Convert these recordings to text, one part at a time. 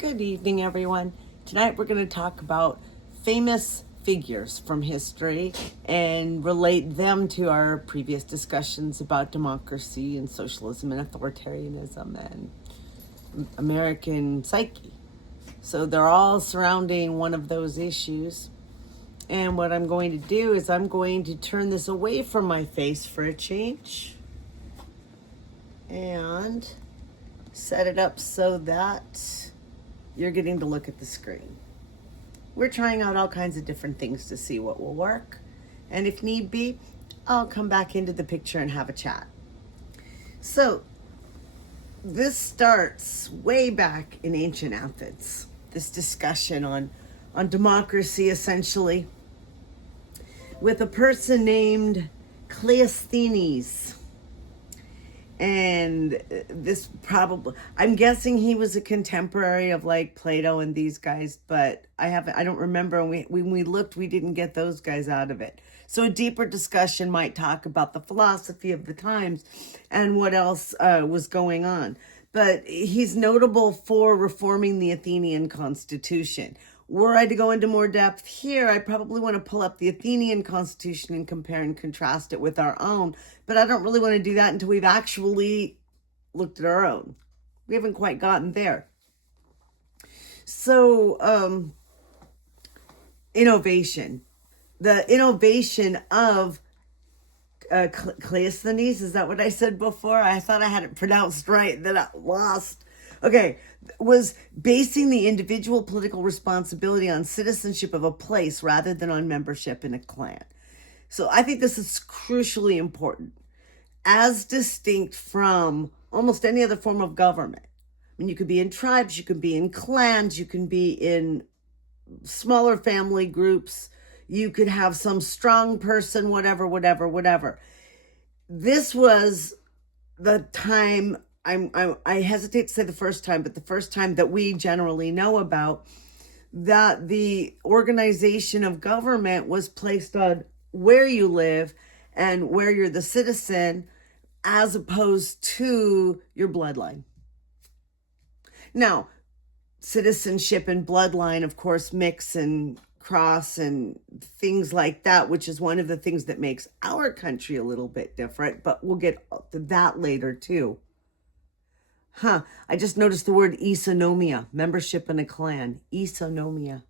Good evening, everyone. Tonight we're going to talk about famous figures from history and relate them to our previous discussions about democracy and socialism and authoritarianism and American psyche. So they're all surrounding one of those issues. And what I'm going to do is I'm going to turn this away from my face for a change and set it up so that you're getting to look at the screen. We're trying out all kinds of different things to see what will work. And if need be, I'll come back into the picture and have a chat. So this starts way back in ancient Athens, this discussion on democracy, essentially, with a person named Cleisthenes. And this probably, I'm guessing he was a contemporary of like Plato and these guys, but I don't remember. When we looked, we didn't get those guys out of it. So a deeper discussion might talk about the philosophy of the times and what else was going on. But he's notable for reforming the Athenian constitution. Were I to go into more depth here, I probably want to pull up the Athenian constitution and compare and contrast it with our own. But I don't really want to do that until we've actually looked at our own. We haven't quite gotten there. So, innovation. The innovation of Cleisthenes, is that what I said before? I thought I had it pronounced right, then I lost. Okay, was basing the individual political responsibility on citizenship of a place rather than on membership in a clan. So I think this is crucially important, as distinct from almost any other form of government. I mean, you could be in tribes, you could be in clans, you can be in smaller family groups, you could have some strong person, whatever. This was the time, I hesitate to say the first time, but the first time that we generally know about that the organization of government was placed on where you live and where you're the citizen as opposed to your bloodline. Now, citizenship and bloodline, of course, mix and cross and things like that, which is one of the things that makes our country a little bit different, but we'll get to that later too. I just noticed the word isonomia, membership in a clan, isonomia.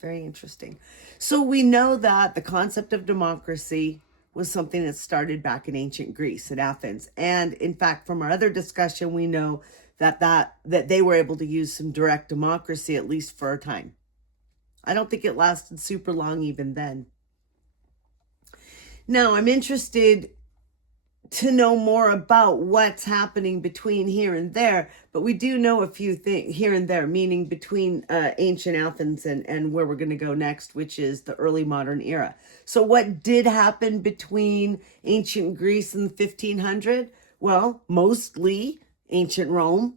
Very interesting. So we know that the concept of democracy was something that started back in ancient Greece, at Athens. And in fact, from our other discussion, we know that they were able to use some direct democracy, at least for a time. I don't think it lasted super long even then. Now, I'm interested to know more about what's happening between here and there, but we do know a few things here and there, meaning between ancient Athens and where we're going to go next, which is the early modern era. So what did happen between ancient Greece and 1500? Well, mostly ancient Rome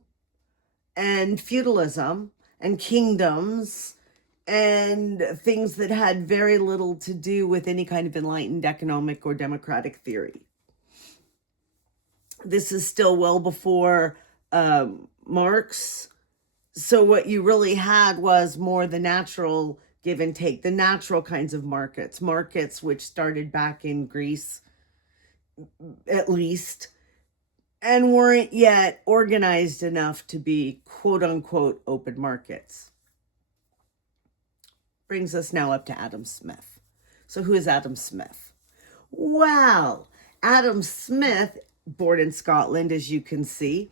and feudalism and kingdoms and things that had very little to do with any kind of enlightened economic or democratic theory. This is still well before Marx. So what you really had was more the natural give and take, the natural kinds of markets which started back in Greece, at least, and weren't yet organized enough to be quote unquote open markets. Brings us now up to Adam Smith. So who is Adam Smith? Well, Adam Smith, born in Scotland, as you can see,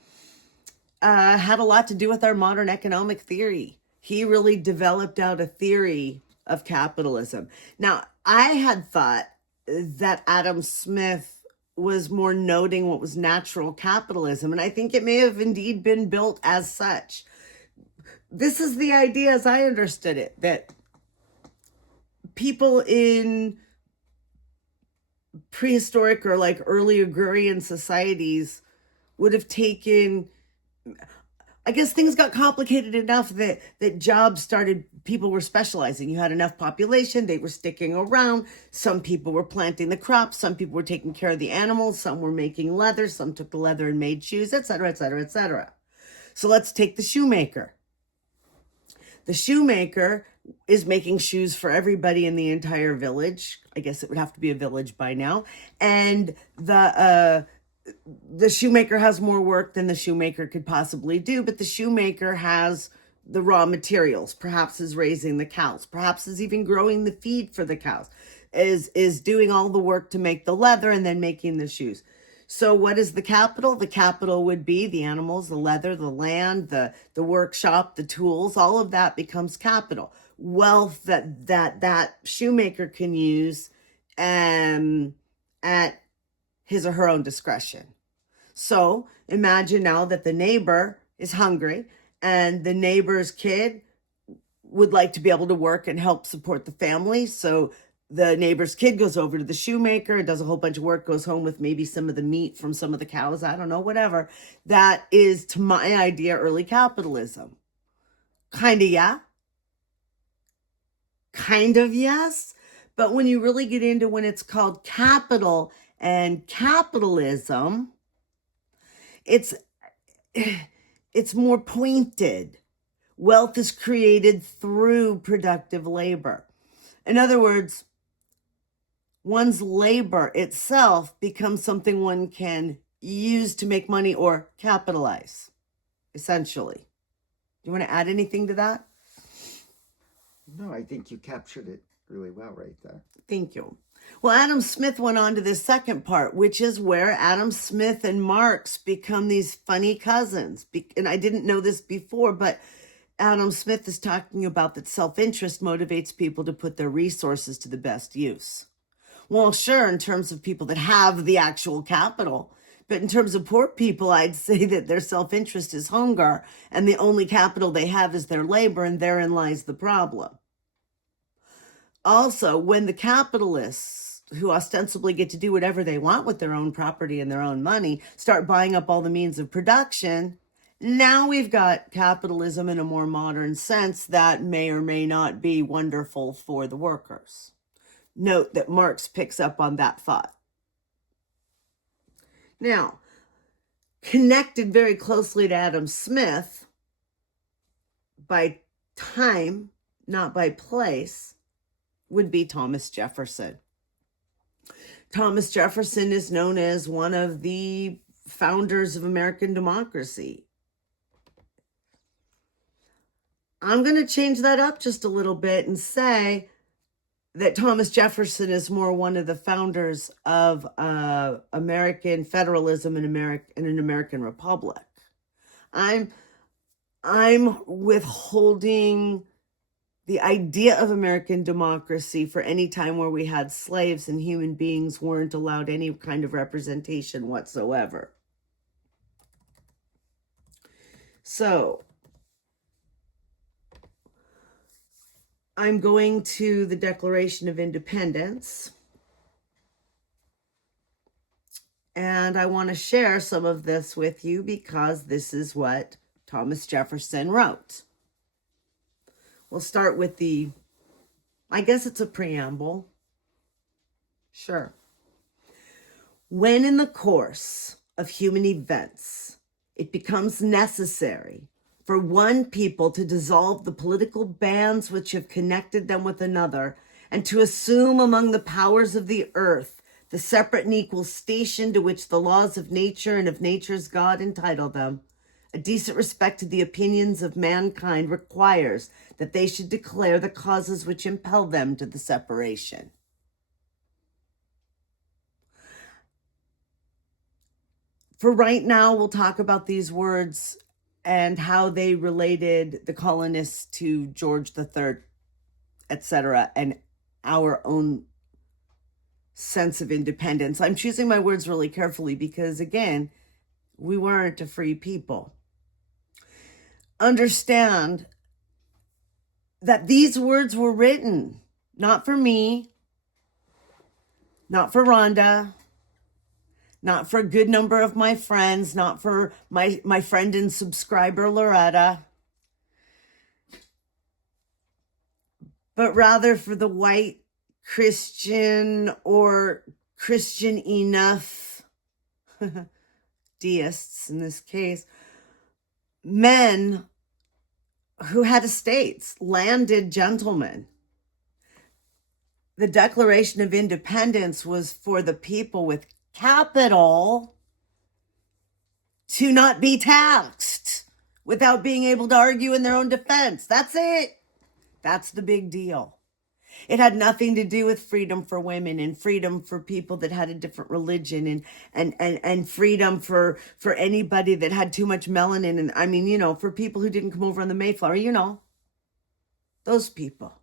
had a lot to do with our modern economic theory. He really developed out a theory of capitalism. Now, I had thought that Adam Smith was more noting what was natural capitalism, and I think it may have indeed been built as such. This is the idea as I understood it, that people in prehistoric or like early agrarian societies would have taken, I guess things got complicated enough that jobs started, people were specializing. You had enough population, they were sticking around. Some people were planting the crops, some people were taking care of the animals, some were making leather, some took the leather and made shoes, etc., etc., etc. So let's take the shoemaker. The shoemaker is making shoes for everybody in the entire village. I guess it would have to be a village by now. And the shoemaker has more work than the shoemaker could possibly do, but the shoemaker has the raw materials, perhaps is raising the cows, perhaps is even growing the feed for the cows, is doing all the work to make the leather and then making the shoes. So what is the capital? The capital would be the animals, the leather, the land, the workshop, the tools, all of that becomes capital. Wealth that shoemaker can use at his or her own discretion. So imagine now that the neighbor is hungry and the neighbor's kid would like to be able to work and help support the family. So the neighbor's kid goes over to the shoemaker, does a whole bunch of work, goes home with maybe some of the meat from some of the cows. I don't know, whatever. That is, to my idea, early capitalism. Kind of, yeah. Kind of, yes. But when you really get into when it's called capital and capitalism, it's more pointed. Wealth is created through productive labor. In other words, one's labor itself becomes something one can use to make money or capitalize, essentially. Do you want to add anything to that? No, I think you captured it really well right there. Thank you. Well, Adam Smith went on to the second part, which is where Adam Smith and Marx become these funny cousins. And I didn't know this before, but Adam Smith is talking about that self-interest motivates people to put their resources to the best use. Well, sure, in terms of people that have the actual capital, but in terms of poor people, I'd say that their self-interest is hunger, and the only capital they have is their labor, and therein lies the problem. Also, when the capitalists, who ostensibly get to do whatever they want with their own property and their own money, start buying up all the means of production, now we've got capitalism in a more modern sense that may or may not be wonderful for the workers. Note that Marx picks up on that thought. Now, connected very closely to Adam Smith by time, not by place, would be Thomas Jefferson. Thomas Jefferson is known as one of the founders of American democracy. I'm going to change that up just a little bit and say that Thomas Jefferson is more one of the founders of American federalism and an American republic. I'm withholding the idea of American democracy for any time where we had slaves and human beings weren't allowed any kind of representation whatsoever. So I'm going to the Declaration of Independence, and I want to share some of this with you because this is what Thomas Jefferson wrote. We'll start with I guess it's a preamble. Sure. When in the course of human events, it becomes necessary for one people to dissolve the political bands which have connected them with another, and to assume among the powers of the earth the separate and equal station to which the laws of nature and of nature's God entitle them, a decent respect to the opinions of mankind requires that they should declare the causes which impel them to the separation. For right now, we'll talk about these words and how they related the colonists to George III, etc., and our own sense of independence. I'm choosing my words really carefully because, again, we weren't a free people. Understand that these words were written not for me, not for Rhonda, not for a good number of my friends, not for my friend and subscriber Loretta, but rather for the white Christian or Christian enough deists in this case, men who had estates, landed gentlemen. The Declaration of Independence was for the people with capital to not be taxed without being able to argue in their own defense. That's it. That's the big deal. It had nothing to do with freedom for women and freedom for people that had a different religion and freedom for anybody that had too much melanin. And I mean, for people who didn't come over on the Mayflower, those people.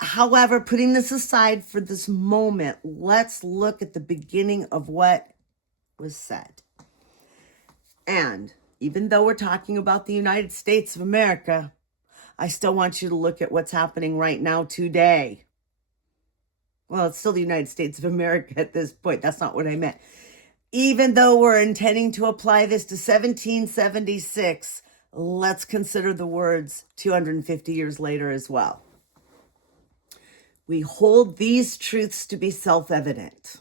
However, putting this aside for this moment, let's look at the beginning of what was said. And even though we're talking about the United States of America, I still want you to look at what's happening right now today. Well, it's still the United States of America at this point. That's not what I meant. Even though we're intending to apply this to 1776, let's consider the words 250 years later as well. We hold these truths to be self-evident,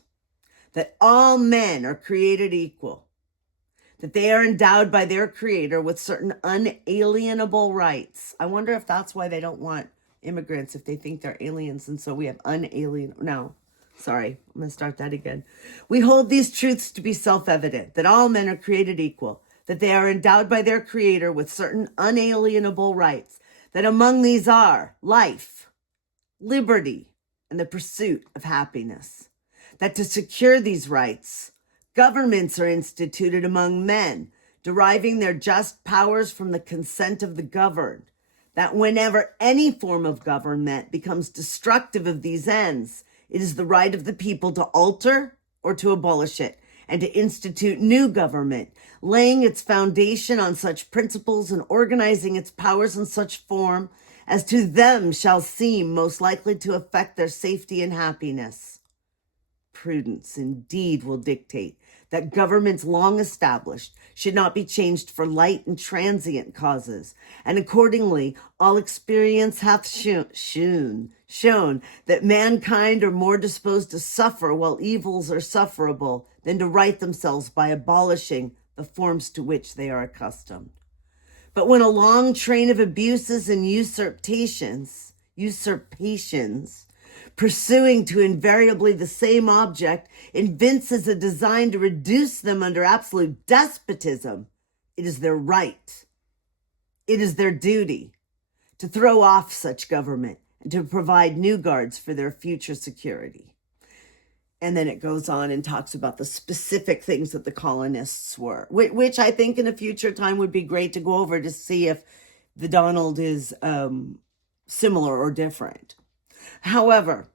that all men are created equal, that they are endowed by their creator with certain unalienable rights. I wonder if that's why they don't want immigrants, if they think they're aliens, and so we have unalienable. No, sorry, I'm going to start that again. We hold these truths to be self-evident, that all men are created equal, that they are endowed by their creator with certain unalienable rights, that among these are life, liberty, and the pursuit of happiness, that to secure these rights, governments are instituted among men, deriving their just powers from the consent of the governed, that whenever any form of government becomes destructive of these ends, it is the right of the people to alter or to abolish it, and to institute new government, laying its foundation on such principles and organizing its powers in such form as to them shall seem most likely to affect their safety and happiness. Prudence indeed will dictate that governments long established should not be changed for light and transient causes, and accordingly all experience hath shown that mankind are more disposed to suffer while evils are sufferable than to right themselves by abolishing the forms to which they are accustomed. But when a long train of abuses and usurpations, pursuing to invariably the same object, evinces a design to reduce them under absolute despotism, it is their right, it is their duty to throw off such government and to provide new guards for their future security. And then it goes on and talks about the specific things that the colonists were, which I think in a future time would be great to go over to see if the Donald is similar or different. However,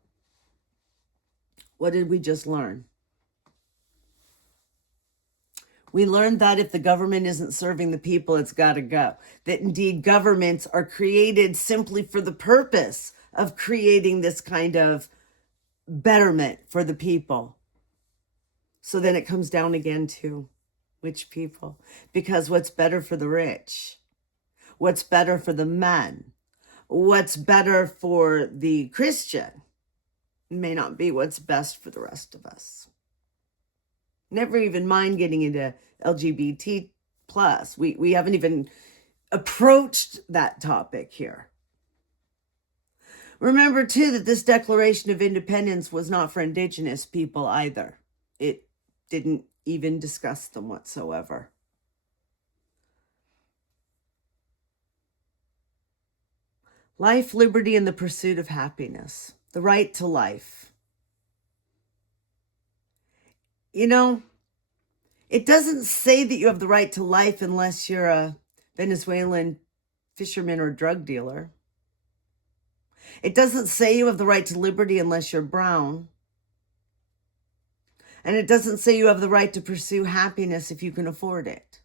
what did we just learn? We learned that if the government isn't serving the people, it's got to go. That indeed governments are created simply for the purpose of creating this kind of betterment for the people. So then it comes down again to which people? Because what's better for the rich? What's better for the men? What's better for the Christian may not be what's best for the rest of us. Never even mind getting into LGBT plus. We haven't even approached that topic here. Remember, too, that this Declaration of Independence was not for Indigenous people either. It didn't even discuss them whatsoever. Life, liberty, and the pursuit of happiness. The right to life. It doesn't say that you have the right to life unless you're a Venezuelan fisherman or drug dealer. It doesn't say you have the right to liberty unless you're brown. And it doesn't say you have the right to pursue happiness if you can afford it.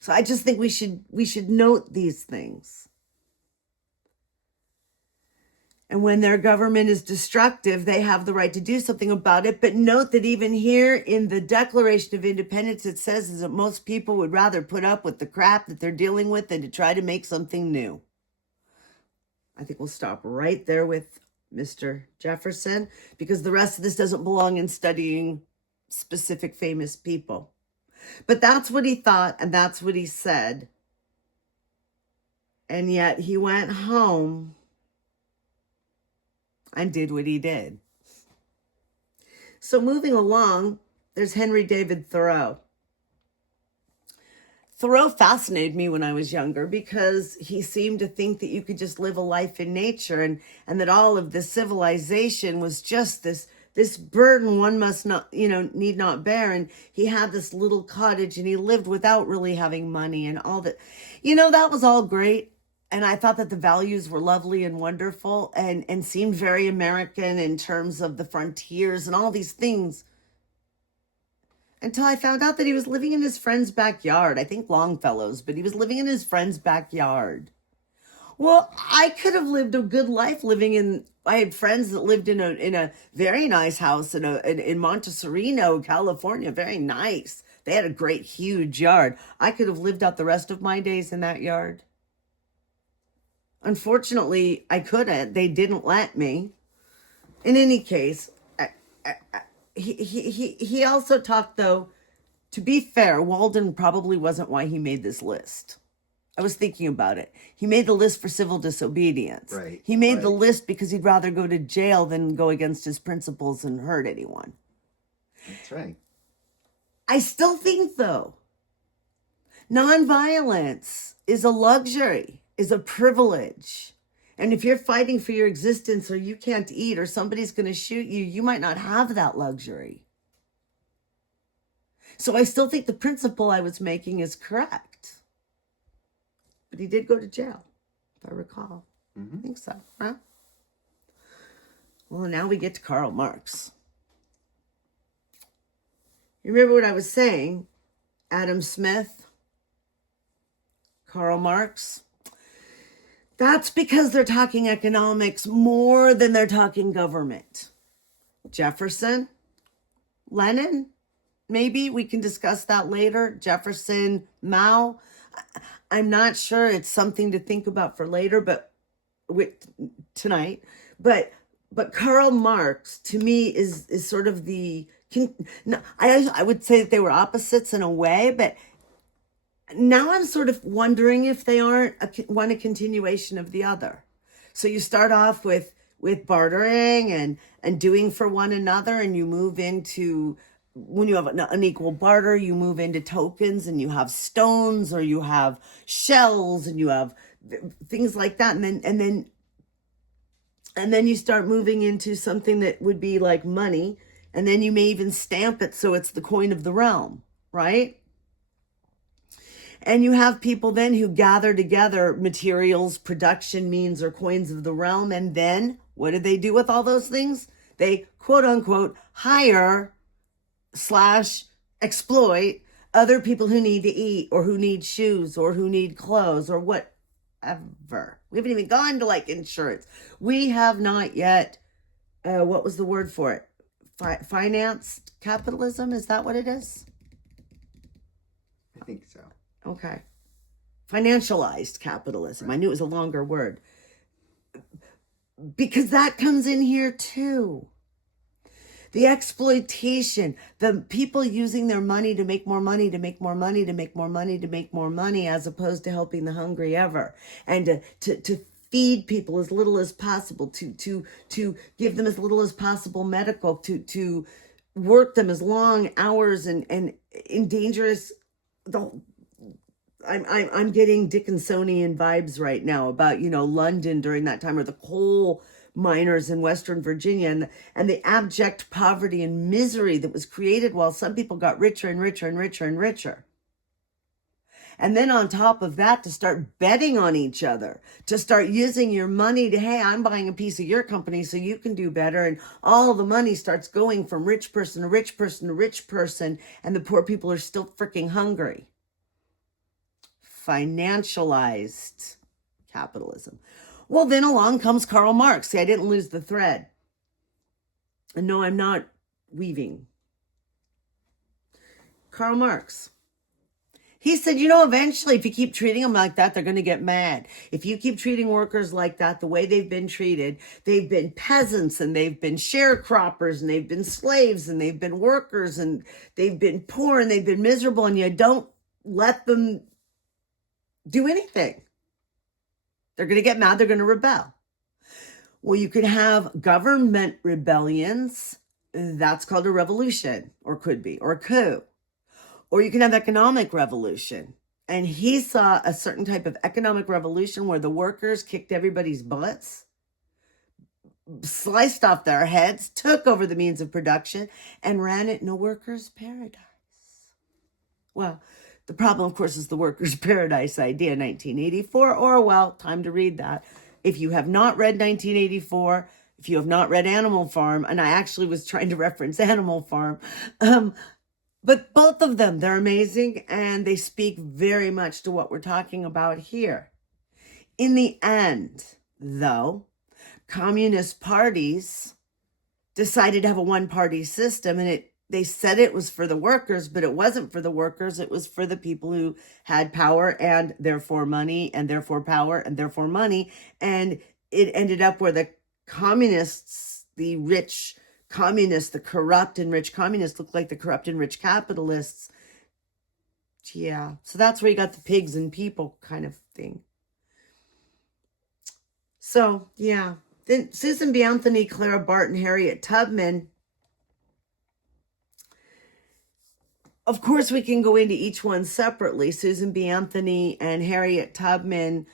So I just think we should note these things. And when their government is destructive, they have the right to do something about it. But note that even here in the Declaration of Independence, it says is that most people would rather put up with the crap that they're dealing with than to try to make something new. I think we'll stop right there with Mr. Jefferson, because the rest of this doesn't belong in studying specific famous people. But that's what he thought, and that's what he said. And yet he went home and did what he did. So moving along, there's Henry David Thoreau. Thoreau fascinated me when I was younger because he seemed to think that you could just live a life in nature, and that all of this civilization was just this burden one must not, need not bear. And he had this little cottage and he lived without really having money and all that. That was all great. And I thought that the values were lovely and wonderful and seemed very American in terms of the frontiers and all these things. Until I found out that he was living in his friend's backyard. I think Longfellow's, but he was living in his friend's backyard. Well, I could have lived a good life I had friends that lived in a very nice house in Montecito, California, very nice. They had a great, huge yard. I could have lived out the rest of my days in that yard. Unfortunately, I couldn't. They didn't let me. In any case, he also talked, though, to be fair, Walden probably wasn't why he made this list. I was thinking about it. He made the list for civil disobedience. Right. He made the list because he'd rather go to jail than go against his principles and hurt anyone. That's right. I still think, though, nonviolence is a luxury, is a privilege. And if you're fighting for your existence or you can't eat or somebody's going to shoot you, you might not have that luxury. So I still think the principle I was making is correct. But he did go to jail, if I recall. Mm-hmm. I think so, huh? Well, now we get to Karl Marx. You remember what I was saying? Adam Smith, Karl Marx. That's because they're talking economics more than they're talking government. Jefferson, Lenin, maybe we can discuss that later. Jefferson, Mao. I'm not sure. It's something to think about for later, but tonight. But Karl Marx to me is sort of I would say that they were opposites in a way, but now I'm sort of wondering if they aren't one a continuation of the other. So you start off with bartering and doing for one another, and you move into, when you have an unequal barter, you move into tokens, and you have stones, or you have shells, and you have things like that, and then you start moving into something that would be like money, and then you may even stamp it so it's the coin of the realm, right? And you have people then who gather together materials, production means, or coins of the realm. And then what do they do with all those things? They, quote unquote, hire / exploit other people who need to eat, or who need shoes, or who need clothes, or whatever. We haven't even gone to like insurance. We have not yet, what was the word for it? Financed capitalism? Is that what it is? I think so. Okay. Financialized capitalism. I knew it was a longer word. Because that comes in here too. The exploitation, the people using their money to make more money, to make more money, to make more money, to make more money, as opposed to helping the hungry ever. And to feed people as little as possible, to give them as little as possible medical, to work them as long hours and in dangerous, I'm getting Dickinsonian vibes right now about, London during that time, or the coal miners in Western Virginia, and the abject poverty and misery that was created while some people got richer and richer and richer and richer. And then on top of that, to start betting on each other, to start using your money to, hey, I'm buying a piece of your company so you can do better. And all the money starts going from rich person to rich person to rich person. And the poor people are still freaking hungry. Financialized capitalism. Well, then along comes Karl Marx. See, I didn't lose the thread. And no, I'm not weaving. Karl Marx. He said, you know, eventually if you keep treating them like that, they're going to get mad. If you keep treating workers like that, the way they've been treated, they've been peasants and they've been sharecroppers and they've been slaves and they've been workers and they've been poor and they've been miserable, and you don't let them do anything. They're going to get mad. They're going to rebel. Well, you could have government rebellions. That's called a revolution, or could be, or a coup. Or you can have economic revolution. And he saw a certain type of economic revolution where the workers kicked everybody's butts, sliced off their heads, took over the means of production, and ran it in a worker's paradise. Well, the problem, of course, is the worker's paradise idea, 1984. Orwell, time to read that. If you have not read 1984, if you have not read Animal Farm, and I actually was trying to reference Animal Farm, but both of them, they're amazing, and they speak very much to what we're talking about here. In the end, though, communist parties decided to have a one-party system, and they said it was for the workers, but it wasn't for the workers. It was for the people who had power and therefore money, and therefore power and therefore money. And it ended up where the communists, the rich communists, the corrupt and rich communists look like the corrupt and rich capitalists. Yeah, so that's where you got the pigs and people kind of thing. So, yeah. Then Susan B. Anthony, Clara Barton, Harriet Tubman. Of course, we can go into each one separately. Susan B. Anthony and Harriet Tubman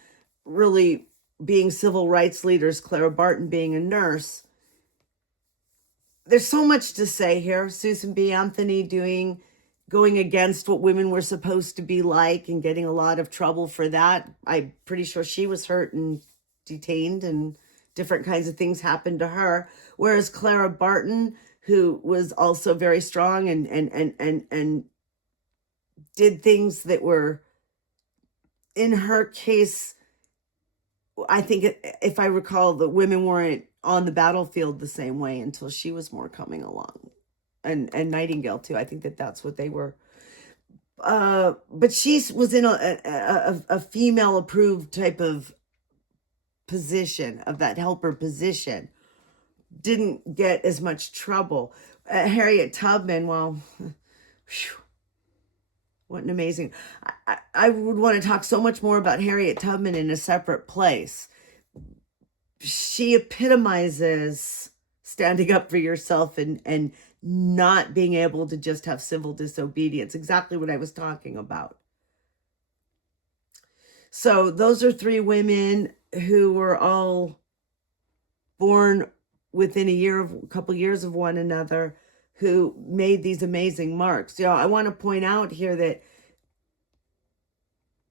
really being civil rights leaders, Clara Barton being a nurse. There's so much to say here. Susan B. Anthony going against what women were supposed to be like and getting a lot of trouble for that. I'm pretty sure she was hurt and detained and different kinds of things happened to her. Whereas Clara Barton, who was also very strong and did things that were, in her case, I think, if I recall, the women weren't on the battlefield the same way until she was more coming along. And Nightingale too. I think that's what they were. But she was in a female approved type of position, of that helper position. Didn't get as much trouble. Harriet Tubman, well, whew, what an amazing. I would want to talk so much more about Harriet Tubman in a separate place. She epitomizes standing up for yourself and not being able to just have civil disobedience. Exactly what I was talking about. So those are three women who were all born within a couple years of one another, who made these amazing marks. You know, I want to point out here that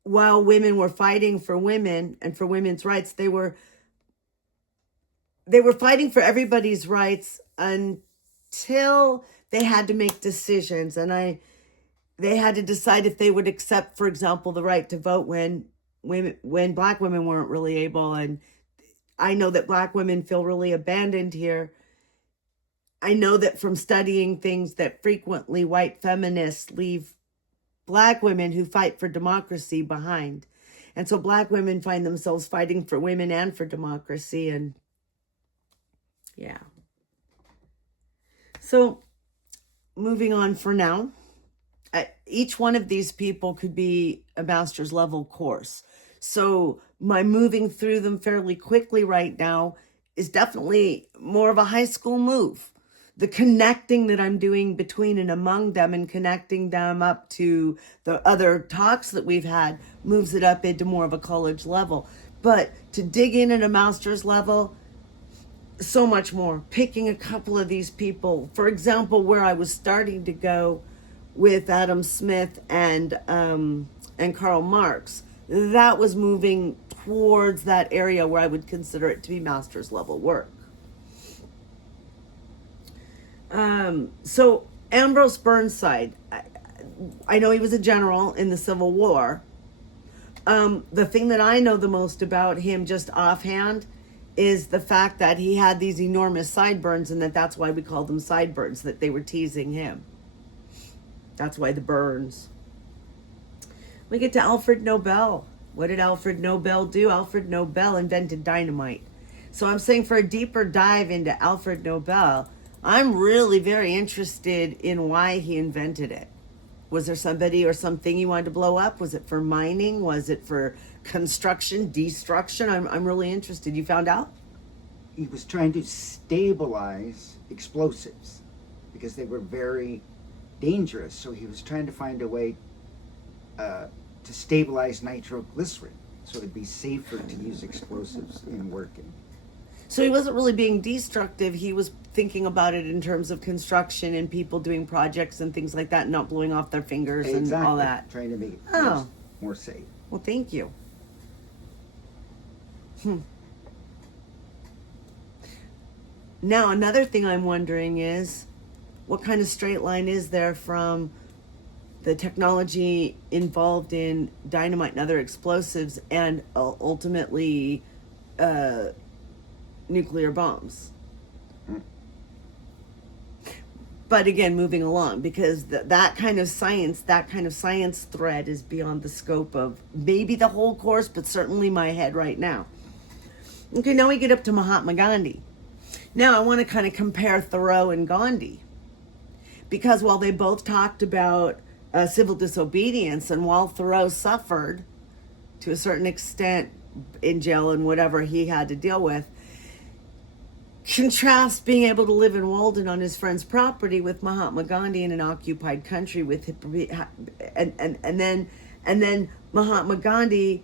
while women were fighting for women and for women's rights, they were fighting for everybody's rights until they had to make decisions. And they had to decide if they would accept, for example, the right to vote when Black women weren't really able. And I know that Black women feel really abandoned here. I know that from studying things that frequently white feminists leave Black women who fight for democracy behind. And so Black women find themselves fighting for women and for democracy. And yeah. So moving on for now, each one of these people could be a master's level course. So my moving through them fairly quickly right now is definitely more of a high school move. The connecting that I'm doing between and among them and connecting them up to the other talks that we've had moves it up into more of a college level. But to dig in at a master's level, so much more. Picking a couple of these people, for example, where I was starting to go with Adam Smith and Karl Marx, that was moving towards that area where I would consider it to be master's level work. So Ambrose Burnside, I know he was a general in the Civil War. The thing that I know the most about him, just offhand, is the fact that he had these enormous sideburns, and that's why we called them sideburns, that they were teasing him. That's why the burns. We get to Alfred Nobel. What did Alfred Nobel do? Alfred Nobel invented dynamite. So I'm saying for a deeper dive into Alfred Nobel, I'm really very interested in why he invented it. Was there somebody or something he wanted to blow up? Was it for mining? Was it for construction, destruction? I'm really interested. You found out? He was trying to stabilize explosives because they were very dangerous. So he was trying to find a way to stabilize nitroglycerin so it'd be safer to use explosives in working. So he wasn't really being destructive. He was thinking about it in terms of construction and people doing projects and things like that, not blowing off their fingers and all that. Trying to make it more safe. Well, thank you. Now, another thing I'm wondering is, what kind of straight line is there from the technology involved in dynamite and other explosives and ultimately nuclear bombs? But again, moving along, because that kind of science thread is beyond the scope of maybe the whole course, but certainly my head right now. Okay, now we get up to Mahatma Gandhi. Now I want to kind of compare Thoreau and Gandhi, because while they both talked about civil disobedience, and while Thoreau suffered to a certain extent in jail and whatever he had to deal with, contrast being able to live in Walden on his friend's property with Mahatma Gandhi in an occupied country with and then Mahatma Gandhi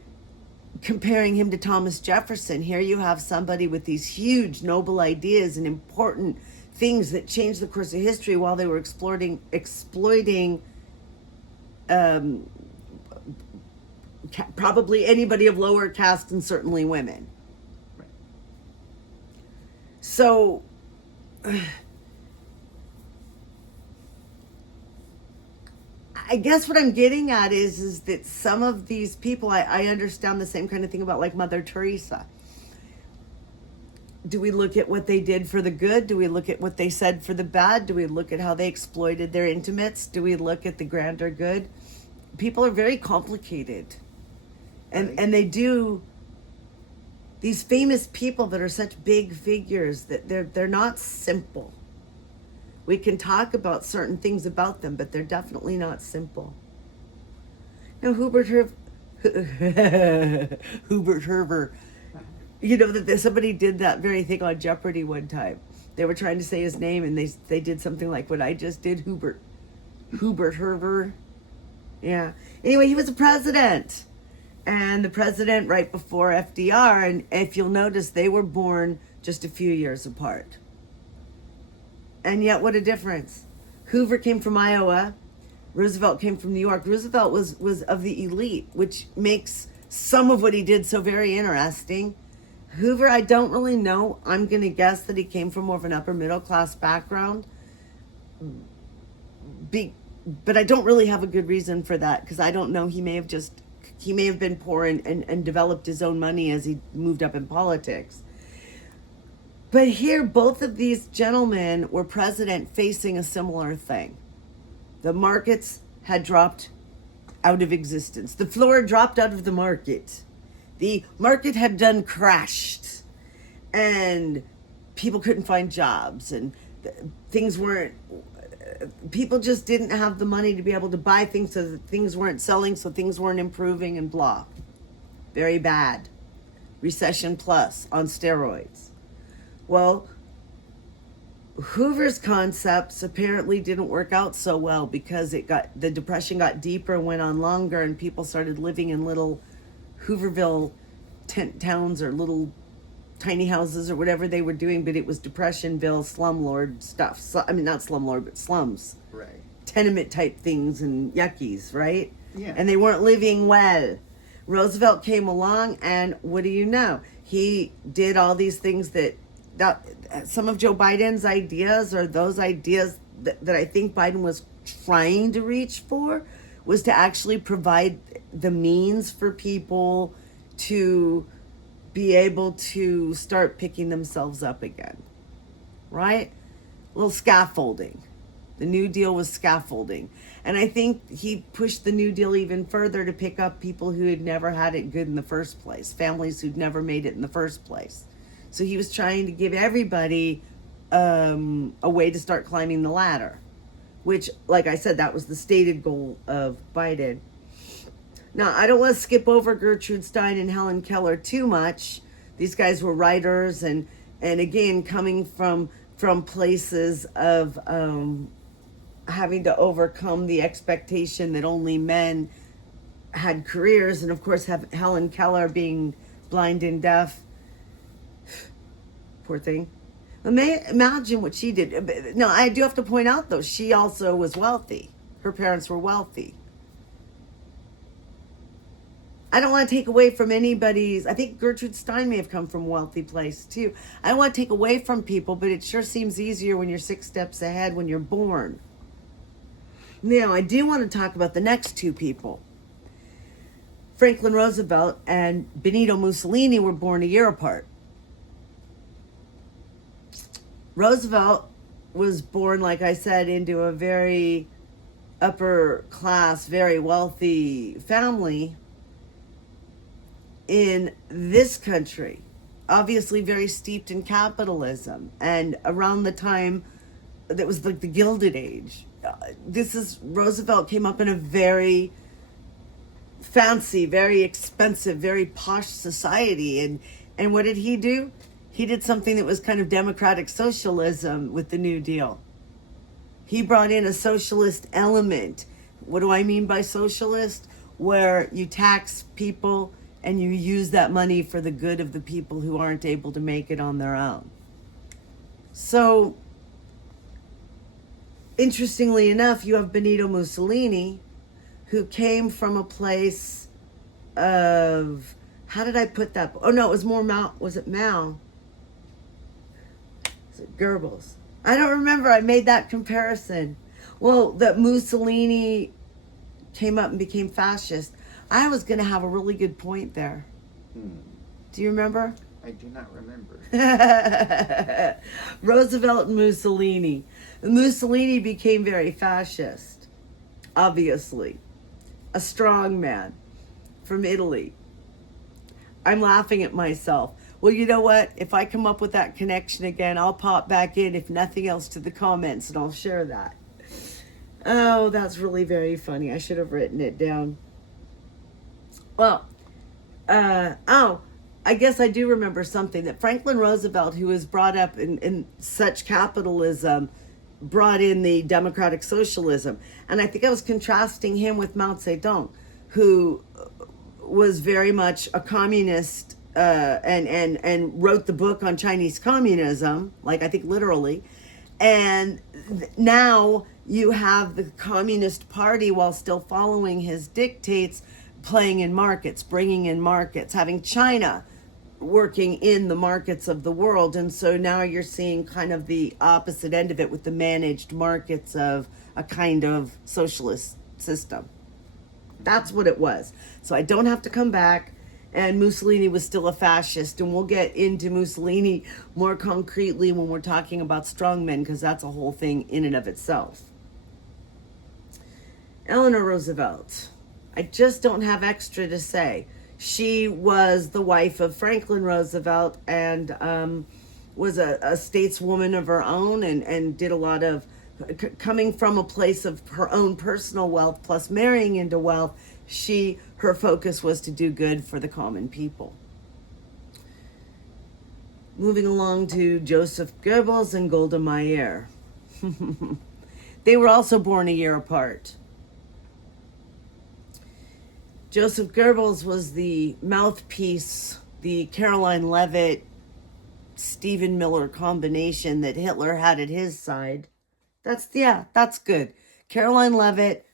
comparing him to Thomas Jefferson. Here you have somebody with these huge noble ideas and important things that changed the course of history while they were exploiting probably anybody of lower caste and certainly women. So, I guess what I'm getting at is that some of these people, I understand the same kind of thing about like Mother Teresa. Do we look at what they did for the good? Do we look at what they said for the bad? Do we look at how they exploited their intimates? Do we look at the grander good? People are very complicated. And they do... These famous people that are such big figures, that they're not simple. We can talk about certain things about them, but they're definitely not simple. Now, Hubert Herber, you know, that somebody did that very thing on Jeopardy one time. They were trying to say his name, and they did something like what I just did, Hubert Herber. Yeah. Anyway, he was a president. And the president right before FDR, and if you'll notice, they were born just a few years apart. And yet, what a difference. Hoover came from Iowa. Roosevelt came from New York. Roosevelt was of the elite, which makes some of what he did so very interesting. Hoover, I don't really know. I'm going to guess that he came from more of an upper middle class background. But I don't really have a good reason for that, because I don't know. He may have been poor and developed his own money as he moved up in politics. But here, both of these gentlemen were president facing a similar thing. The markets had dropped out of existence. The floor dropped out of the market. The market had done crashed. And people couldn't find jobs. And things weren't... People just didn't have the money to be able to buy things, so that things weren't selling, so things weren't improving, and blah. Very bad. Recession plus on steroids. Well, Hoover's concepts apparently didn't work out so well, because the depression got deeper and went on longer, and people started living in little Hooverville tent towns or little tiny houses or whatever they were doing, but it was Depressionville slumlord stuff. So, I mean, not slumlord, but slums. Right. Tenement type things and yuckies, right? Yeah. And they weren't living well. Roosevelt came along, and what do you know? He did all these things that some of Joe Biden's ideas, or those ideas that I think Biden was trying to reach for, was to actually provide the means for people to be able to start picking themselves up again, right? A little scaffolding. The New Deal was scaffolding. And I think he pushed the New Deal even further to pick up people who had never had it good in the first place, families who'd never made it in the first place. So he was trying to give everybody a way to start climbing the ladder, which, like I said, that was the stated goal of Biden. Now, I don't want to skip over Gertrude Stein and Helen Keller too much. These guys were writers and again, coming from places of having to overcome the expectation that only men had careers, and of course have Helen Keller being blind and deaf. Poor thing. Imagine what she did. No, I do have to point out though, she also was wealthy. Her parents were wealthy. I don't want to take away from anybody's. I think Gertrude Stein may have come from a wealthy place too. I don't want to take away from people, but it sure seems easier when you're 6 steps ahead when you're born. Now, I do want to talk about the next two people. Franklin Roosevelt and Benito Mussolini were born a year apart. Roosevelt was born, like I said, into a very upper class, very wealthy family in this country, obviously very steeped in capitalism, and around the time that was like the Gilded Age. Roosevelt came up in a very fancy, very expensive, very posh society, and what did he do? He did something that was kind of democratic socialism with the New Deal. He brought in a socialist element. What do I mean by socialist? Where you tax people and you use that money for the good of the people who aren't able to make it on their own. So, interestingly enough, you have Benito Mussolini, who came from a place of, how did I put that? Oh no, it was more Mao. Was it Mao? Was it Goebbels? I don't remember. I made that comparison. Well, that Mussolini came up and became fascist. I was going to have a really good point there. Do you remember? I do not remember. Roosevelt and Mussolini. Mussolini became very fascist, obviously. A strong man from Italy. I'm laughing at myself. Well, you know what? If I come up with that connection again, I'll pop back in, if nothing else, to the comments, and I'll share that. Oh, that's really very funny. I should have written it down. Well, I guess I do remember something, that Franklin Roosevelt, who was brought up in such capitalism, brought in the democratic socialism. And I think I was contrasting him with Mao Zedong, who was very much a communist and wrote the book on Chinese communism, like I think literally. And now you have the Communist Party, while still following his dictates, playing in markets, bringing in markets, having China working in the markets of the world. And so now you're seeing kind of the opposite end of it with the managed markets of a kind of socialist system. That's what it was. So I don't have to come back. And Mussolini was still a fascist. And we'll get into Mussolini more concretely when we're talking about strongmen, because that's a whole thing in and of itself. Eleanor Roosevelt. I just don't have extra to say. She was the wife of Franklin Roosevelt and was a stateswoman of her own and did a lot of, coming from a place of her own personal wealth plus marrying into wealth, her focus was to do good for the common people. Moving along to Joseph Goebbels and Golda Meir. They were also born a year apart. Joseph Goebbels was the mouthpiece, the Caroline Leavitt, Stephen Miller combination that Hitler had at his side. That's good. Caroline Leavitt,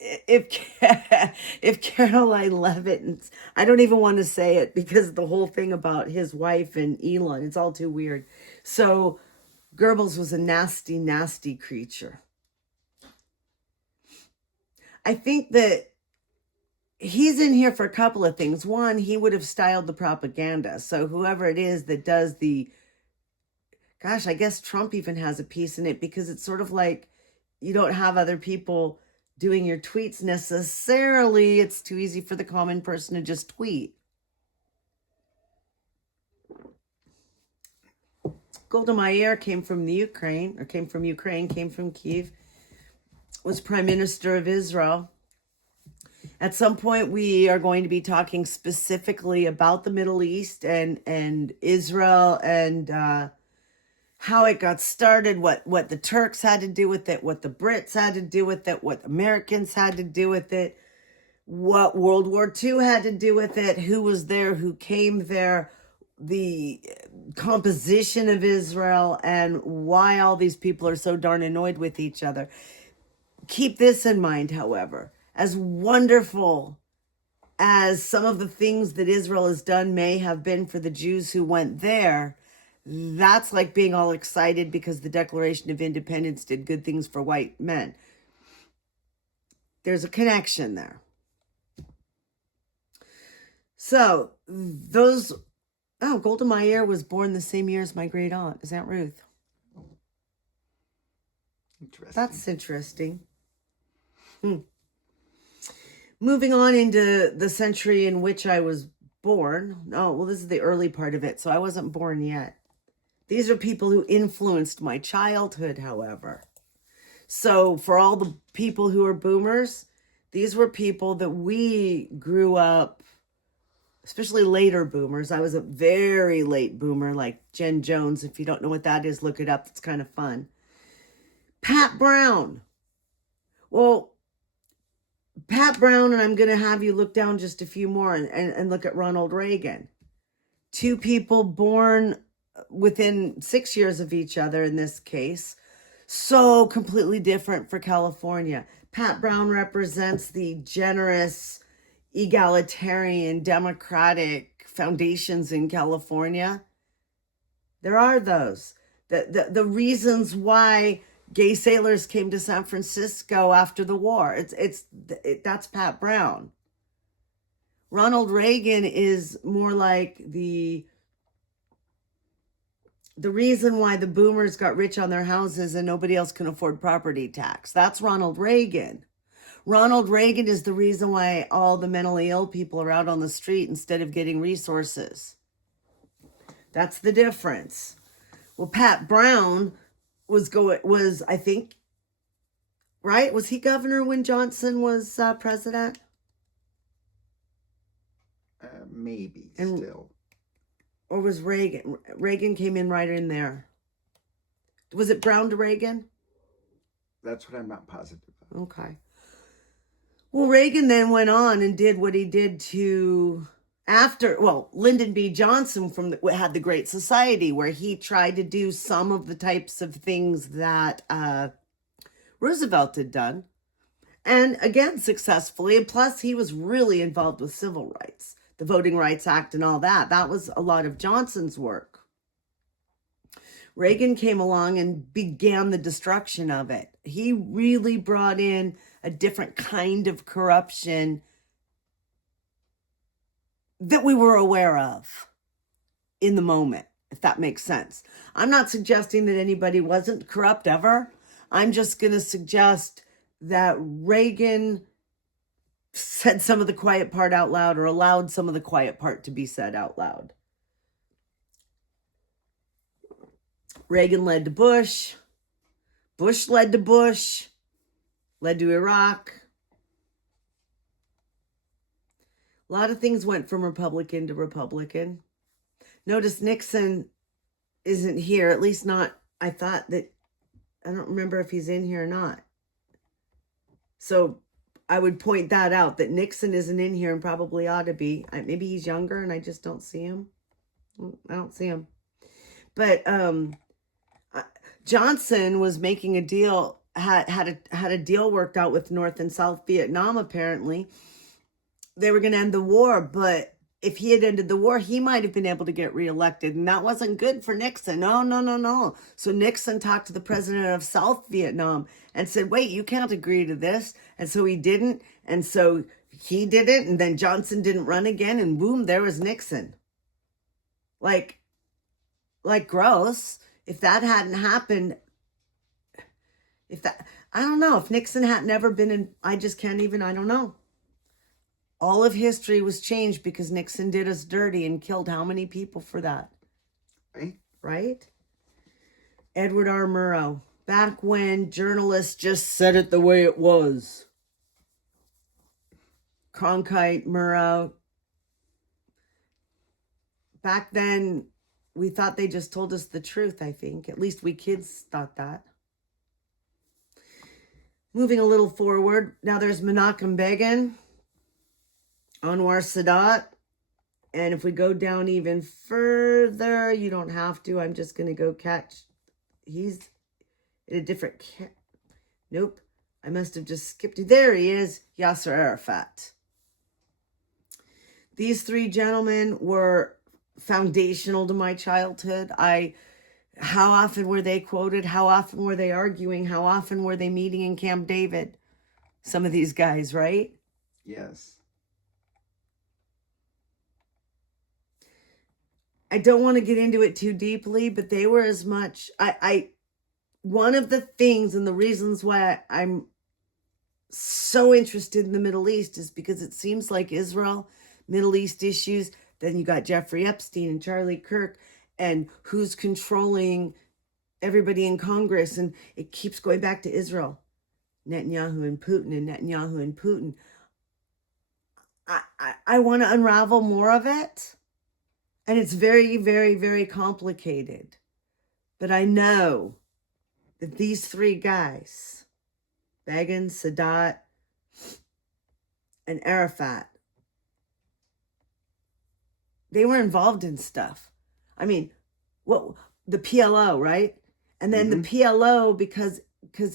if Caroline Leavitt, I don't even want to say it because the whole thing about his wife and Elon, it's all too weird. So Goebbels was a nasty, nasty creature. I think that he's in here for a couple of things. One, he would have styled the propaganda. So whoever it is that does the gosh, I guess Trump even has a piece in it, because it's sort of like you don't have other people doing your tweets necessarily. It's too easy for the common person to just tweet. Golda Meir came from Ukraine, came from Kyiv, was Prime Minister of Israel. At some point, we are going to be talking specifically about the Middle East and Israel, and how it got started, what the Turks had to do with it, what the Brits had to do with it, what Americans had to do with it, what World War II had to do with it, who was there, who came there, the composition of Israel, and why all these people are so darn annoyed with each other. Keep this in mind, however, as wonderful as some of the things that Israel has done may have been for the Jews who went there, that's like being all excited because the Declaration of Independence did good things for white men. There's a connection there. So Golda Meir was born the same year as my great aunt. Is that Ruth? Interesting. That's interesting. Moving on into the century in which I was born. Oh, well, this is the early part of it, so I wasn't born yet. These are people who influenced my childhood, however. So for all the people who are boomers, these were people that we grew up, especially later boomers. I was a very late boomer, like Jen Jones. If you don't know what that is, look it up. It's kind of fun. Pat Brown. Well, Pat Brown, and I'm going to have you look down just a few more and look at Ronald Reagan. Two people born within 6 years of each other in this case. So completely different for California. Pat Brown represents the generous, egalitarian, democratic foundations in California. There are those. The reasons why gay sailors came to San Francisco after the war. That's Pat Brown. Ronald Reagan is more like the reason why the boomers got rich on their houses and nobody else can afford property tax. That's Ronald Reagan. Ronald Reagan is the reason why all the mentally ill people are out on the street instead of getting resources. That's the difference. Well, Pat Brown was I think, right? Was he governor when Johnson was president? Maybe still. Or was Reagan? Reagan came in right in there. Was it Brown to Reagan? That's what I'm not positive about. Okay. Well, Reagan then went on and did what he did Lyndon B. Johnson had the Great Society, where he tried to do some of the types of things that Roosevelt had done. And again, successfully. And plus, he was really involved with civil rights, the Voting Rights Act and all that. That was a lot of Johnson's work. Reagan came along and began the destruction of it. He really brought in a different kind of corruption that we were aware of in the moment, if that makes sense. I'm not suggesting that anybody wasn't corrupt ever. I'm just going to suggest that Reagan said some of the quiet part out loud, or allowed some of the quiet part to be said out loud. Reagan led to Bush. Bush led to Bush. Led to Iraq. A lot of things went from Republican to Republican. Notice Nixon isn't here, at least not, I don't remember if he's in here or not. So I would point that out, that Nixon isn't in here and probably ought to be. Maybe he's younger and I just don't see him. I don't see him. But Johnson was making a deal, had a deal worked out with North and South Vietnam, apparently. They were going to end the war, but if he had ended the war, he might have been able to get reelected, and that wasn't good for Nixon. No. So Nixon talked to the president of South Vietnam and said, wait, you can't agree to this. And so he didn't, and so he didn't, and then Johnson didn't run again, and boom, there was Nixon. Like gross. If that hadn't happened, I don't know, if Nixon had never been in, I just can't even, I don't know. All of history was changed because Nixon did us dirty and killed how many people for that? Right? Right? Edward R. Murrow, back when journalists just said it the way it was. Cronkite, Murrow. Back then, we thought they just told us the truth, I think. At least we kids thought that. Moving a little forward, now there's Menachem Begin, Anwar Sadat, and if we go down even further, you don't have to, I'm just going to go catch, he's in a different, nope, I must have just skipped it. There he is, Yasser Arafat. These three gentlemen were foundational to my childhood. How often were they quoted? How often were they arguing? How often were they meeting in Camp David? Some of these guys, right? Yes. I don't want to get into it too deeply, but they were as much, one of the things and the reasons why I'm so interested in the Middle East is because it seems like Israel, Middle East issues, then you got Jeffrey Epstein and Charlie Kirk, and who's controlling everybody in Congress, and it keeps going back to Israel. Netanyahu and Putin and Netanyahu and Putin. I want to unravel more of it, and it's very, very, very complicated. But I know that these three guys, Begin, Sadat, and Arafat, they were involved in stuff. I mean, what the PLO, right? And then the PLO, because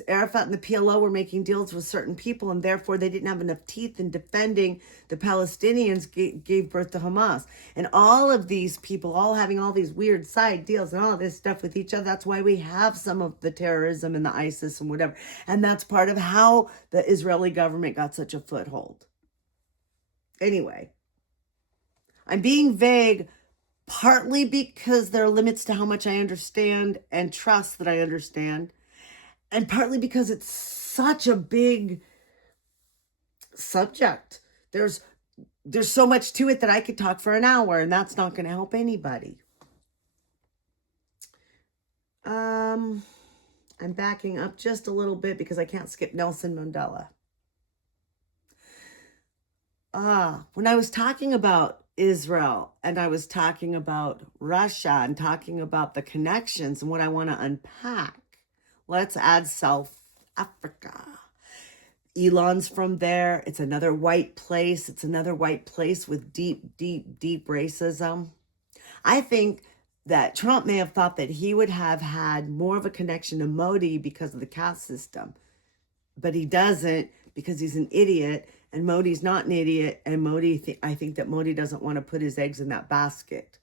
Arafat and the PLO were making deals with certain people, and therefore they didn't have enough teeth in defending the Palestinians, gave birth to Hamas. And all of these people, all having all these weird side deals and all of this stuff with each other. That's why we have some of the terrorism and the ISIS and whatever. And that's part of how the Israeli government got such a foothold. Anyway, I'm being vague, partly because there are limits to how much I understand and trust that I understand, and partly because it's such a big subject. There's so much to it that I could talk for an hour, and that's not going to help anybody. I'm backing up just a little bit because I can't skip Nelson Mandela. When I was talking about Israel and I was talking about Russia and talking about the connections and what I want to unpack, let's add South Africa. Elon's from there. It's another white place. It's another white place with deep, deep, deep racism. I think that Trump may have thought that he would have had more of a connection to Modi because of the caste system, but he doesn't because he's an idiot. And Modi's not an idiot, and I think that Modi doesn't want to put his eggs in that basket.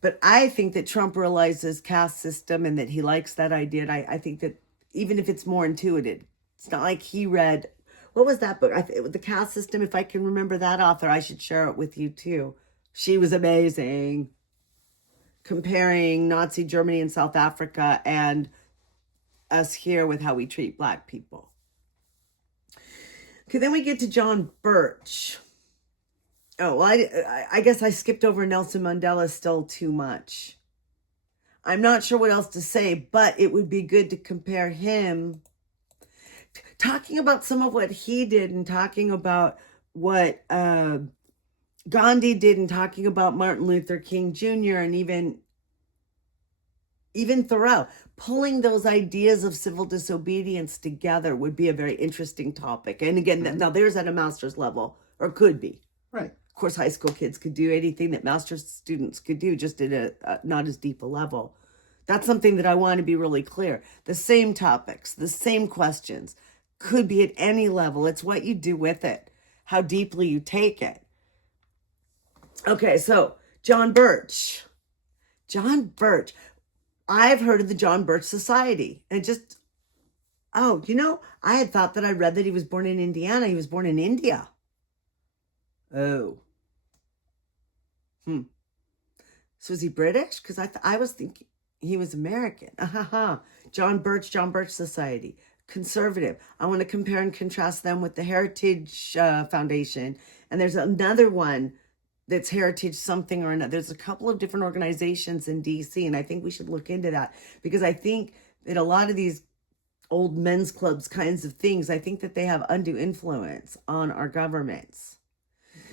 But I think that Trump realizes caste system and that he likes that idea. And I think that even if it's more intuitive, it's not like he read, what was that book? The caste system, if I can remember that author, I should share it with you too. She was amazing. Comparing Nazi Germany and South Africa and us here with how we treat Black people. Okay, then we get to John Birch. Oh, well, I guess I skipped over Nelson Mandela still too much. I'm not sure what else to say, but it would be good to compare him. Talking about some of what he did and talking about what Gandhi did and talking about Martin Luther King Jr. and even Thoreau, pulling those ideas of civil disobedience together would be a very interesting topic. And again, now there's at a master's level, or could be. Right. Of course, high school kids could do anything that master's students could do, just at a not as deep a level. That's something that I want to be really clear. The same topics, the same questions, could be at any level. It's what you do with it, how deeply you take it. Okay, so John Birch. John Birch. I've heard of the John Birch Society. And I had thought that I read that he was born in Indiana. He was born in India. Oh. So is he British? Because I was thinking, He was American. John Birch Society, conservative. I want to compare and contrast them with the Heritage Foundation. And there's another one that's Heritage something or another. There's a couple of different organizations in DC, and I think we should look into that, because I think that a lot of these old men's clubs kinds of things, I think that they have undue influence on our governments.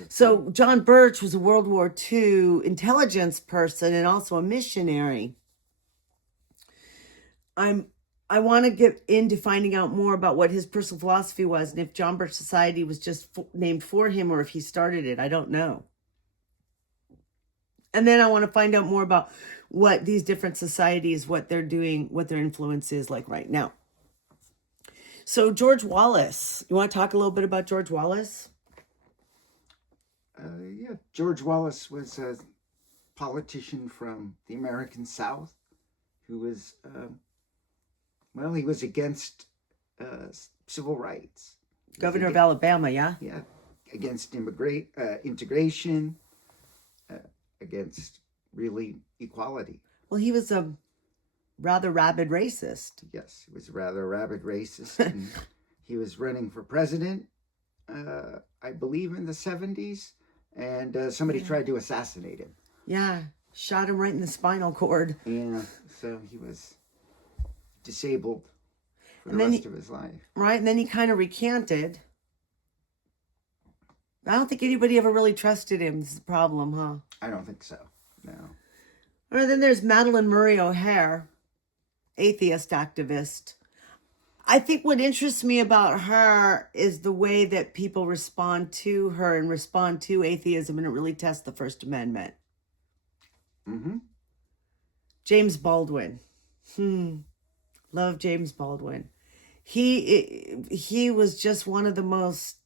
So John Birch was a World War II intelligence person and also a missionary. I want to get into finding out more about what his personal philosophy was, and if John Birch Society was just named for him or if he started it. I don't know. And then I want to find out more about what these different societies, what they're doing, what their influence is like right now. So George Wallace, you want to talk a little bit about George Wallace? Yeah, George Wallace was a politician from the American South who was, he was against civil rights. Governor of Alabama, yeah? Yeah, against integration, against really equality. Well, he was a rather rabid racist. Yes, he was a rather rabid racist. And he was running for president, I believe in the 70s, and somebody tried to assassinate him. Yeah, shot him right in the spinal cord. Yeah, so he was disabled for the rest of his life. Right, and then he kind of recanted. I don't think anybody ever really trusted him. This is the problem, huh? I don't think so, no. Or then there's Madalyn Murray O'Hair, atheist activist. I think what interests me about her is the way that people respond to her and respond to atheism, and it really tests the First Amendment. Mm-hmm. James Baldwin. Love James Baldwin. He was just one of the most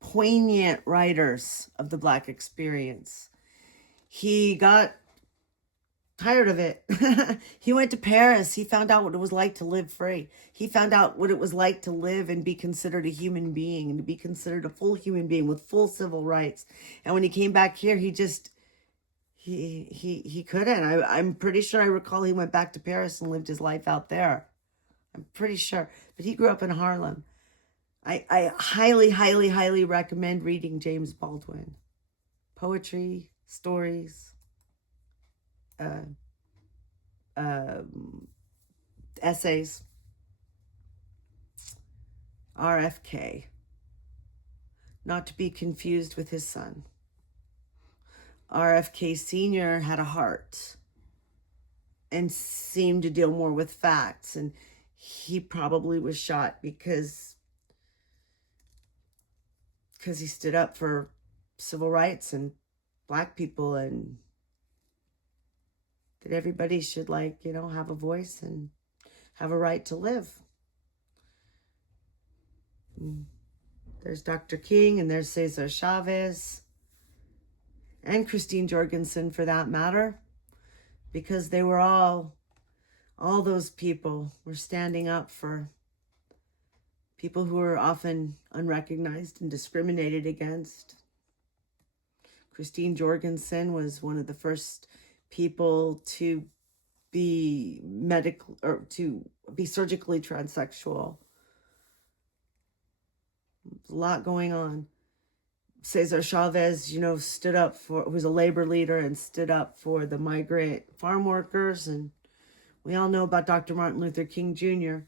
poignant writers of the Black experience. He got tired of it. He went to Paris. He found out what it was like to live free. He found out what it was like to live and be considered a human being and to be considered a full human being with full civil rights. And when he came back here, he couldn't. I'm pretty sure I recall he went back to Paris and lived his life out there. I'm pretty sure. But he grew up in Harlem. I highly, highly, highly recommend reading James Baldwin. Poetry, stories, essays. RFK. Not to be confused with his son. RFK Sr. had a heart and seemed to deal more with facts, and he probably was shot because he stood up for civil rights and Black people, and that everybody should have a voice and have a right to live. There's Dr. King, and there's Cesar Chavez, and Christine Jorgensen for that matter, because they were all those people were standing up for people who were often unrecognized and discriminated against. Christine Jorgensen was one of the first people to be surgically transsexual. There's a lot going on. Cesar Chavez, was a labor leader and stood up for the migrant farm workers. And we all know about Dr. Martin Luther King Jr.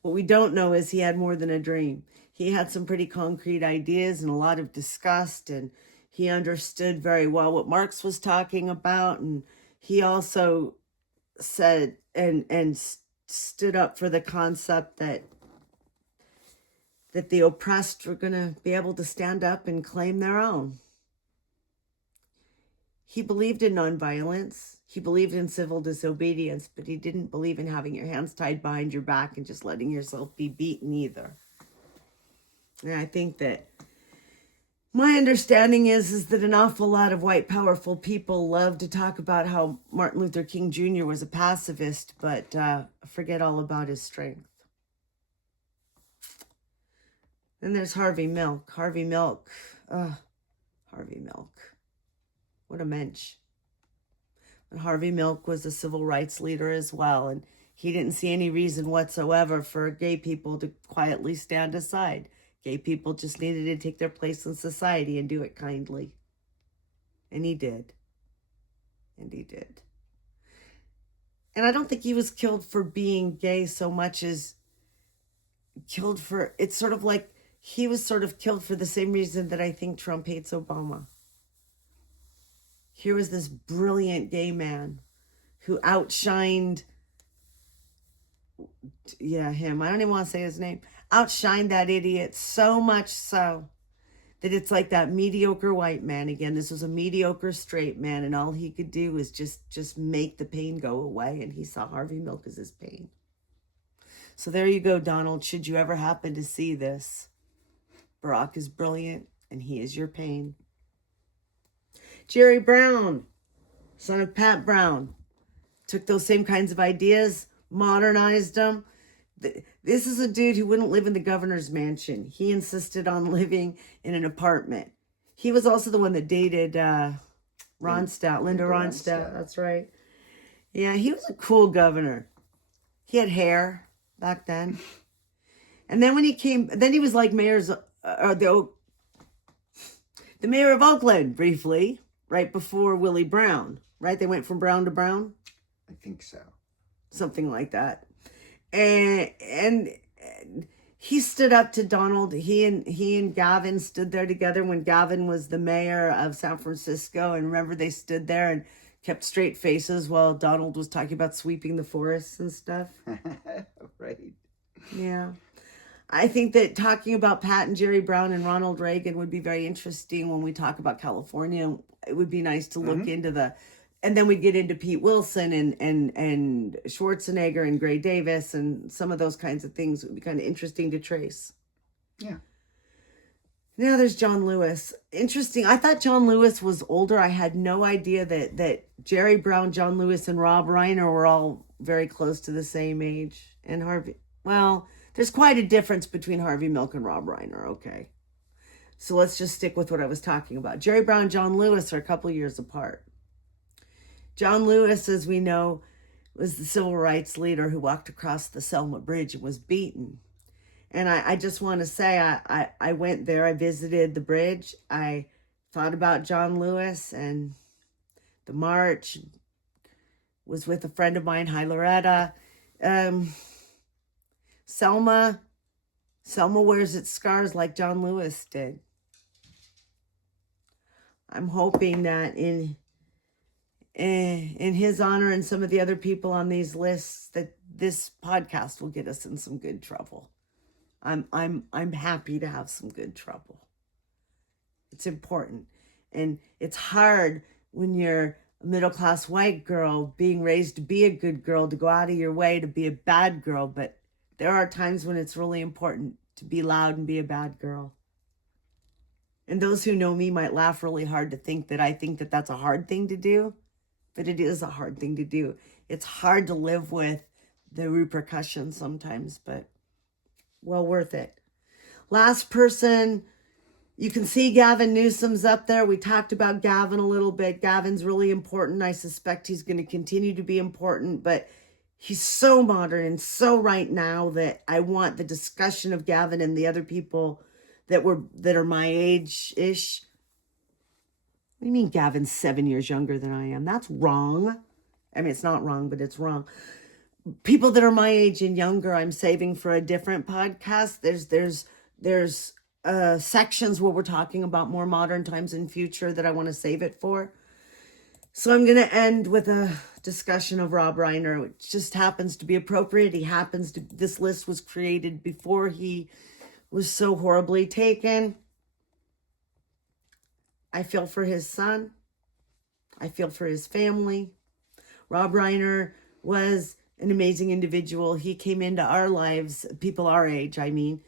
What we don't know is he had more than a dream. He had some pretty concrete ideas and a lot of disgust, and he understood very well what Marx was talking about. And he also said and stood up for the concept that the oppressed were going to be able to stand up and claim their own. He believed in nonviolence. He believed in civil disobedience, but he didn't believe in having your hands tied behind your back and just letting yourself be beaten either. And I think that my understanding is that an awful lot of white, powerful people love to talk about how Martin Luther King Jr. was a pacifist, but forget all about his strength. Then there's Harvey Milk. Harvey Milk. What a mensch. And Harvey Milk was a civil rights leader as well. And he didn't see any reason whatsoever for gay people to quietly stand aside. Gay people just needed to take their place in society and do it kindly. And he did. And he did. And I don't think he was killed for being gay so much as killed for, it's sort of like he was sort of killed for the same reason that I think Trump hates Obama. Here was this brilliant gay man who outshined, him. I don't even want to say his name. Outshined that idiot so much so that it's like that mediocre white man again. This was a mediocre straight man, and all he could do was just make the pain go away, and he saw Harvey Milk as his pain. So there you go, Donald. Should you ever happen to see this, Barack is brilliant, and he is your pain. Jerry Brown, son of Pat Brown, took those same kinds of ideas, modernized them. This is a dude who wouldn't live in the governor's mansion. He insisted on living in an apartment. He was also the one that dated Linda Ronstadt. That's right. Yeah, he was a cool governor. He had hair back then. And then when he was like the mayor of Oakland briefly, right before Willie Brown, right? They went from brown to brown. I think so. Something like that. And he stood up to Donald. He and Gavin stood there together when Gavin was the mayor of San Francisco. And remember, they stood there and kept straight faces while Donald was talking about sweeping the forests and stuff. Right. Yeah. I think that talking about Pat and Jerry Brown and Ronald Reagan would be very interesting when we talk about California. It would be nice to look into and then we'd get into Pete Wilson and Schwarzenegger and Gray Davis and some of those kinds of things. It would be kind of interesting to trace. Yeah. Now there's John Lewis. Interesting. I thought John Lewis was older. I had no idea that Jerry Brown, John Lewis, and Rob Reiner were all very close to the same age. And there's quite a difference between Harvey Milk and Rob Reiner. Okay. So let's just stick with what I was talking about. Jerry Brown and John Lewis are a couple years apart. John Lewis, as we know, was the civil rights leader who walked across the Selma Bridge and was beaten. And I just want to say, I went there, I visited the bridge, I thought about John Lewis and the march, was with a friend of mine, Hi Loretta. Selma wears its scars like John Lewis did. I'm hoping that in his honor and some of the other people on these lists, that this podcast will get us in some good trouble. I'm happy to have some good trouble. It's important. And it's hard when you're a middle-class white girl being raised to be a good girl, to go out of your way to be a bad girl. But there are times when it's really important to be loud and be a bad girl. And those who know me might laugh really hard to think that I think that that's a hard thing to do. But it is a hard thing to do. It's hard to live with the repercussions sometimes, but well worth it. Last person, you can see Gavin Newsom's up there. We talked about Gavin a little bit. Gavin's really important. I suspect he's going to continue to be important, but he's so modern and so right now that I want the discussion of Gavin and the other people that are my age-ish. What do you mean Gavin's 7 years younger than I am? That's wrong. I mean, it's not wrong, but it's wrong. People that are my age and younger, I'm saving for a different podcast. There's sections where we're talking about more modern times and future that I want to save it for. So I'm going to end with a discussion of Rob Reiner, which just happens to be appropriate. This list was created before he was so horribly taken. I feel for his son. I feel for his family. Rob Reiner was an amazing individual. He came into our lives, people our age, I mean,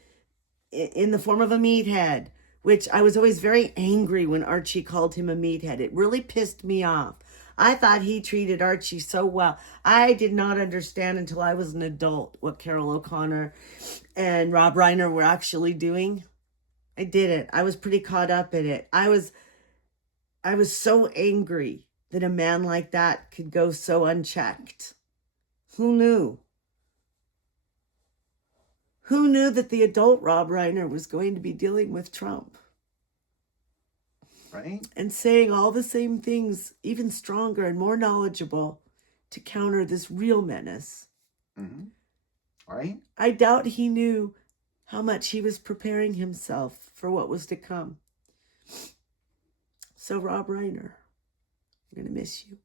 in the form of a meathead, which I was always very angry when Archie called him a meathead. It really pissed me off. I thought he treated Archie so well. I did not understand until I was an adult what Carol O'Connor and Rob Reiner were actually doing. I didn't. I was pretty caught up in it. I was so angry that a man like that could go so unchecked. Who knew? Who knew that the adult Rob Reiner was going to be dealing with Trump? Right? And saying all the same things, even stronger and more knowledgeable, to counter this real menace. Mm-hmm. Right? I doubt he knew how much he was preparing himself for what was to come. So, Rob Reiner, we're going to miss you.